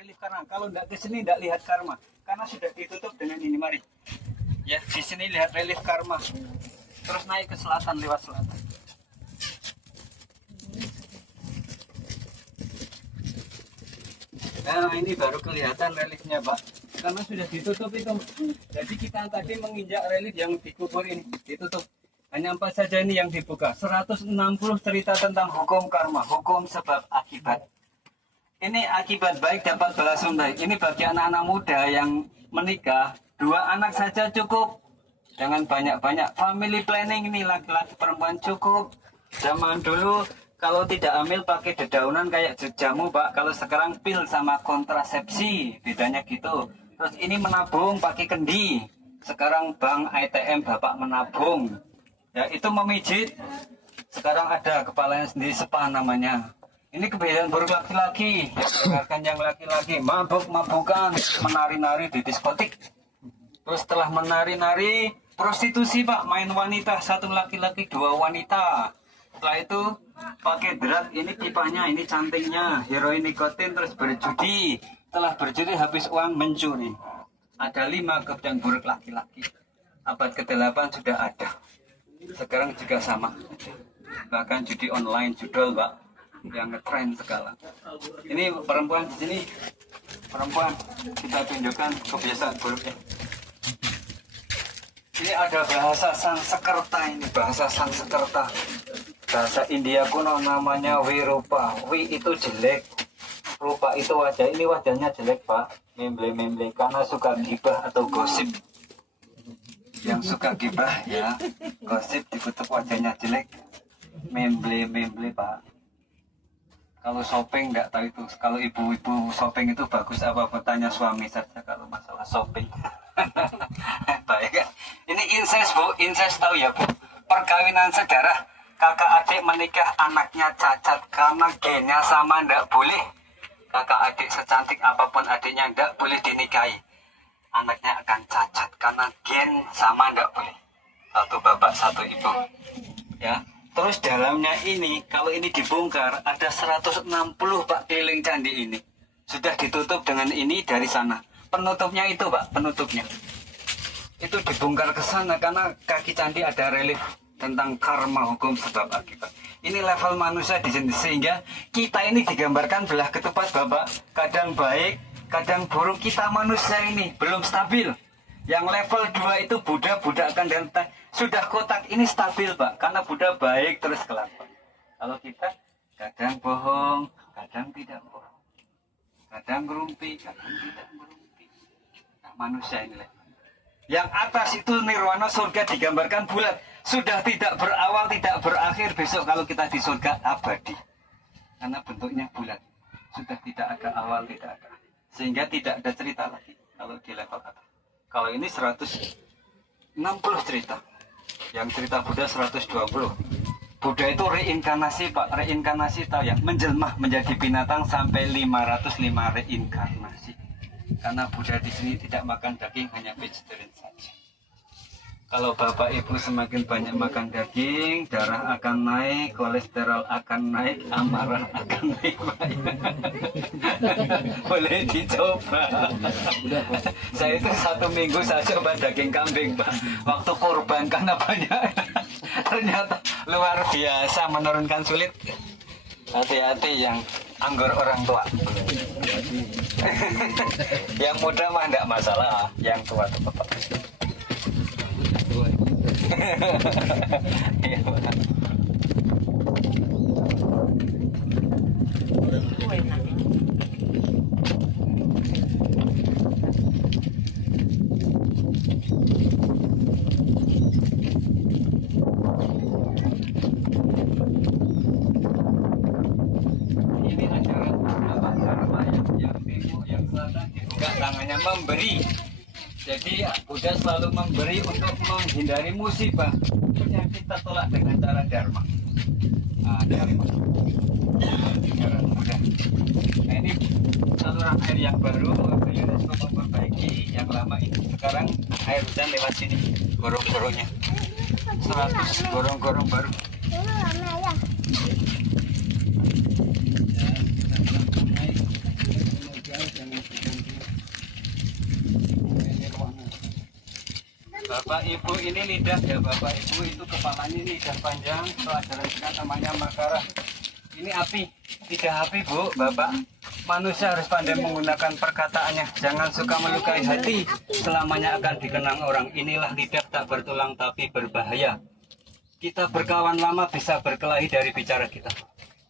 relief karma. Kalau tidak ke sini tidak lihat karma, karena sudah ditutup dengan ini. Mari, ya di sini lihat relief karma. Terus naik ke selatan lewat selatan. Nah ini baru kelihatan reliefnya Pak, karena sudah ditutup itu. Jadi kita tadi menginjak relief yang dikubur ini ditutup. Hanya 4 saja ini yang dibuka. 160 cerita tentang hukum karma, hukum sebab akibat. Ini akibat baik dapat balasan baik. Ini bagi anak-anak muda yang menikah, 2 anak saja cukup. Jangan banyak-banyak. Family planning ini laki-laki perempuan cukup. Zaman dulu kalau tidak hamil pakai dedaunan kayak jamu Pak. Kalau sekarang pil sama kontrasepsi, bedanya gitu. Terus ini menabung pakai kendi. Sekarang bank ATM Bapak menabung. Ya itu memijit. Sekarang ada kepalanya sendiri, spa namanya. Ini kebiasaan buruk laki-laki. Dengarkan yang laki-laki mabuk-mabukan, menari-nari di diskotik. Terus setelah menari-nari, prostitusi Pak, main wanita, 1 laki-laki 2 wanita. Setelah itu pakai drug, ini pipanya, ini cantingnya, heroin, nikotin, terus berjudi. Setelah berjudi habis uang mencuri. Ada 5 kebiasaan buruk laki-laki. Abad ke-8 sudah ada. Sekarang juga sama. Bahkan judi online, judol Pak, yang ngetren segala. Ini perempuan di sini, perempuan, kita tunjukkan kebiasaan buruknya. Ini ada bahasa Sanskerta, ini bahasa Sanskerta. Bahasa India kuno namanya Wirupa. Wi itu jelek, rupa itu wajah. Ini wajahnya jelek Pak, memble-memble karena suka gibah atau gosip. Yang suka gibah ya, gosip dikutuk wajahnya jelek, memble-memble Pak. Kalau shopping nggak tahu itu. Kalau ibu-ibu shopping itu bagus apa? Bertanya suami saja kalau masalah shopping. Baik kan? Ini incest Bu, incest tahu ya Bu? Perkawinan sedarah, kakak adik menikah, anaknya cacat karena gennya sama, ndak boleh. Kakak adik secantik apapun adiknya ndak boleh dinikahi. Anaknya akan cacat karena gen sama, ndak boleh. 1 bapak 1 ibu. Ya. Terus dalamnya ini, kalau ini dibongkar, ada 160 Pak keliling candi ini. Sudah ditutup dengan ini dari sana. Penutupnya itu Pak, penutupnya. Itu dibongkar ke sana karena kaki candi ada relief tentang karma, hukum sebab akibat. Ini level manusia di sini, sehingga kita ini digambarkan belah ketupat Bapak. Kadang baik, kadang buruk. Kita manusia ini belum stabil. Yang level 2 itu Buddha akan datang. Sudah kotak ini stabil Pak, karena Buddha baik terus kelakuan. Kalau kita kadang bohong, kadang tidak bohong. Kadang ngerumpi, kadang tidak ngerumpi. Nah, manusia ini level. Yang atas itu nirwana, surga digambarkan bulat. Sudah tidak berawal, tidak berakhir. Besok kalau kita di surga abadi. Karena bentuknya bulat. Sudah tidak ada awal, tidak ada. Sehingga tidak ada cerita lagi kalau di level atas. Kalau ini 160 cerita. Yang cerita Buddha 120. Buddha itu reinkarnasi Pak. Reinkarnasi tahu ya, menjelma menjadi binatang sampai 505 reinkarnasi. Karena Buddha di sini tidak makan daging, hanya vegetarian saja. Kalau Bapak Ibu semakin banyak makan daging, darah akan naik, kolesterol akan naik, amarah akan naik. Boleh dicoba. Saya itu 1 minggu saya coba daging kambing Pak. Waktu korban karena banyak. Ternyata luar biasa, menurunkan sulit. Hati-hati yang anggur orang tua. Yang muda mah enggak masalah, yang tua itu Bapak. Ini ajaran Dharma yang timur, yang selatan dibuka tangannya memberi. Jadi Buddha selalu memberi untuk menghindari musibah. Yang kita tolak dengan cara dharma. Dharma. Cara Buddha. Nah, ini saluran air yang baru, UNESCO memperbaiki yang lama ini. Sekarang air hujan lewat sini, gorong-gorongnya. 100 gorong-gorong baru. Bapak Ibu ini lidah ya, Bapak Ibu itu kepalanya lidah panjang, pelajaran kita namanya makara. Ini api, lidah api Bu, Bapak. Manusia harus pandai menggunakan perkataannya. Jangan suka melukai hati, selamanya akan dikenang orang. Inilah lidah tak bertulang tapi berbahaya. Kita berkawan lama bisa berkelahi dari bicara kita.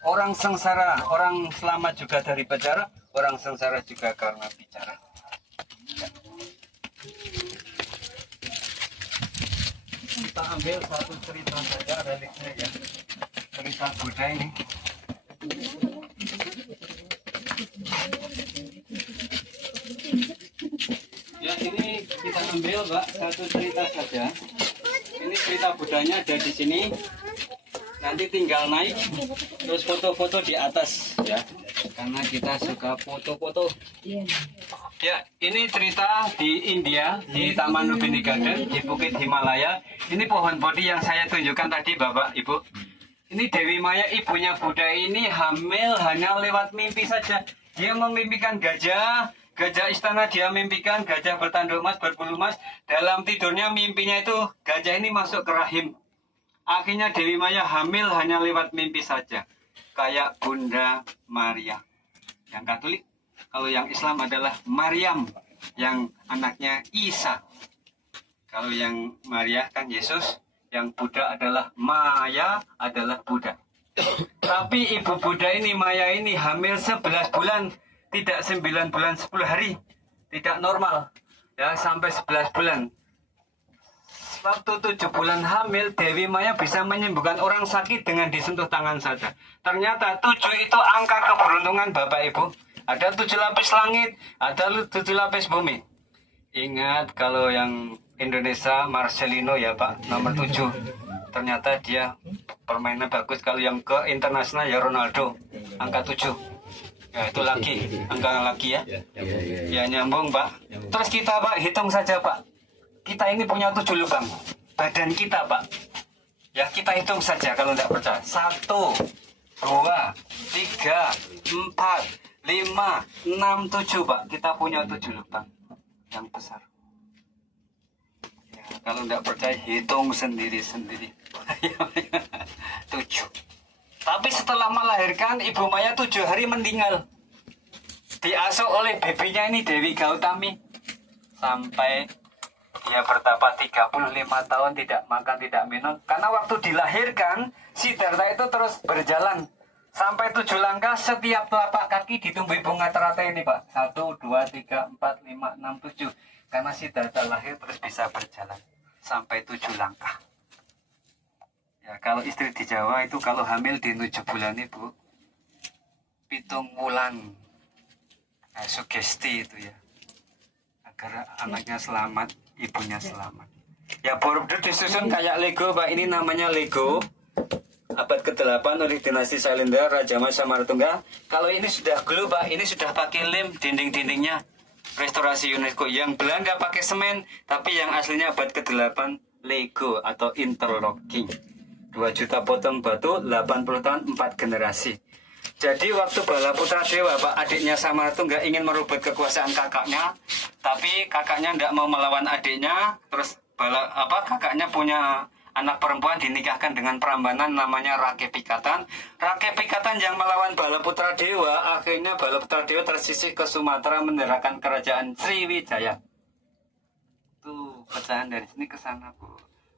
Orang sengsara, orang selamat juga dari bicara, orang sengsara juga karena bicara. Kita ambil satu cerita saja reliknya ya, cerita Buddha ini. Ya ini kita ambil Mbak satu cerita saja. Ini cerita Budanya ada di sini. Nanti tinggal naik terus foto-foto di atas ya, karena kita suka foto-foto. Ya, ini cerita di India, di Taman Lumbini Garden, di Bukit Himalaya. Ini pohon bodhi yang saya tunjukkan tadi Bapak Ibu. Ini Dewi Maya, ibunya Buddha ini hamil hanya lewat mimpi saja. Dia memimpikan gajah, gajah istana dia mimpikan, gajah bertanduk emas, berbulu emas. Dalam tidurnya mimpinya itu gajah ini masuk ke rahim. Akhirnya Dewi Maya hamil hanya lewat mimpi saja. Kayak Bunda Maria. Yang Katolik, kalau yang Islam adalah Maryam, yang anaknya Isa. Kalau yang Maria kan Yesus, yang Buddha adalah Maya, adalah Buddha. Tapi ibu Buddha ini, Maya ini hamil 11 bulan, tidak 9 bulan 10 hari. Tidak normal. Ya, sampai 11 bulan. Waktu 7 bulan hamil, Dewi Maya bisa menyembuhkan orang sakit dengan disentuh tangan saja. Ternyata 7 itu angka keberuntungan Bapak Ibu. Ada 7 lapis langit, ada 7 lapis bumi. Ingat kalau yang Indonesia Marcelino ya Pak, nomor 7. Ternyata dia permainan bagus. Kalau yang ke internasional ya Ronaldo, angka 7. Ya itu lagi, angka lagi ya. Ya nyambung Pak. Terus kita Pak, hitung saja Pak. Kita ini punya 7 lubang. Badan kita Pak. Ya kita hitung saja kalau tidak percaya. 1, 2, 3, 4, 5, 6, 7 Pak. Kita punya 7 lubang yang besar. Ya, kalau tidak percaya hitung sendiri-sendiri. 7. Tapi setelah melahirkan Ibu Maya 7 hari meninggal. Diasuh oleh bebinya ini Dewi Gautami. Sampai dia bertapa 35 tahun tidak makan, tidak minum. Karena waktu dilahirkan, Siddhartha itu terus berjalan. Sampai 7 langkah, setiap telapak kaki ditumbuhi bunga teratai ini Pak. 1, 2, 3, 4, 5, 6, 7. Karena Siddhartha lahir terus bisa berjalan. Sampai 7 langkah. Ya, kalau istri di Jawa itu kalau hamil di 7 bulan Ibu. 7 bulan. Sugesti itu ya. Agar anaknya selamat. Ibunya selamat. Ya Borobudur disusun kayak Lego Pak. Ini namanya Lego. Abad ke-8 oleh dinasti Sailendra Raja Mas Samartungga. Kalau ini sudah glue Pak. Ini sudah pakai lem dinding-dindingnya. Restorasi UNESCO. Yang Belanda pakai semen. Tapi yang aslinya abad ke-8 Lego atau interlocking. 2 juta potong batu, 80 tahun, 4 generasi. Jadi waktu Balaputra Dewa, Pak, adiknya Samartungga ingin merebut kekuasaan kakaknya, tapi kakaknya tidak mau melawan adiknya. Terus kakaknya punya anak perempuan dinikahkan dengan Prambanan namanya Rake Pikatan. Rake Pikatan yang melawan Balaputra Dewa, akhirnya Balaputra Dewa tersisih ke Sumatera mendirikan kerajaan Sriwijaya. Tuh pecahan dari sini ke sana, Bu.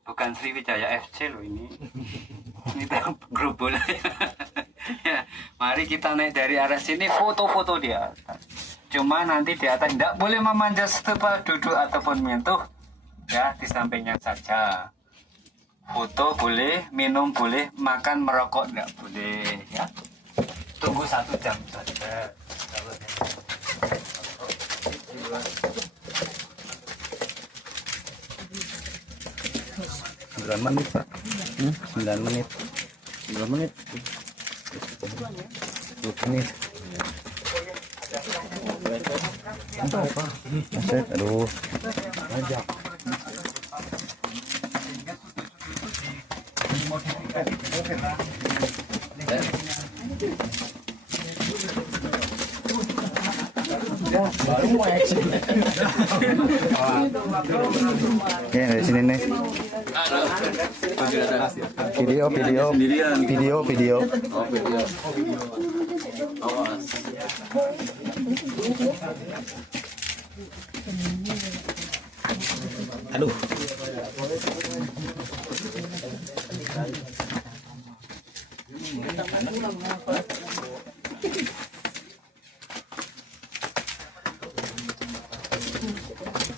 Bukan Sriwijaya FC loh ini. Ini grup bola. Ya, mari kita naik dari arah sini foto-foto di atas. Cuma nanti di atas tidak boleh memanjat stupa, duduk ataupun menyentuh. Ya, di sampingnya saja. Foto boleh, minum boleh, makan merokok tidak boleh. Ya, tunggu 1 jam saja. 9 menit Pak. 9 menit. 9 menit. 20 menit. Apa? Aset, aduh. Ajak. Ya dari sini nih. Video. Aduh.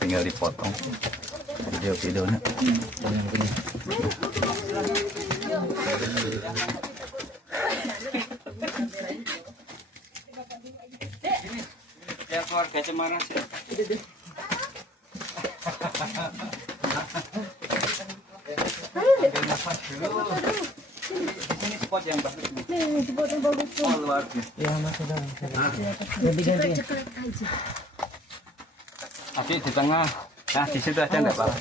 Tinggal dipotong videonya. Ya keluarga Cemara sih. Ini spot yang bagus. Nih, spot yang bagus tuh. Oh, luar biasa. Ya Mas udah. Ceklek aja. Adik di tengah. Nah, di situ aja enggak apa-apa.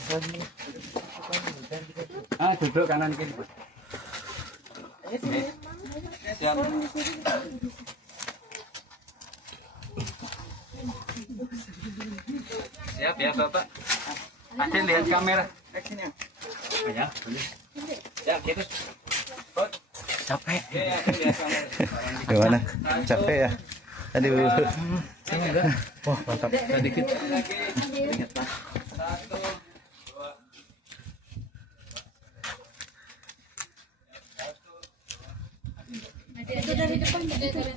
Ah, duduk kanan kiri. Siap. Siap ya, Bapak. Adik lihat kamera. Sini. Ya, boleh. Ya, gitu. Capek. Ya, lihat kamera. Gimana? Capek ya? Aduh. Wah, mantap. Sedikit lagi. Satu. Itu dari depan.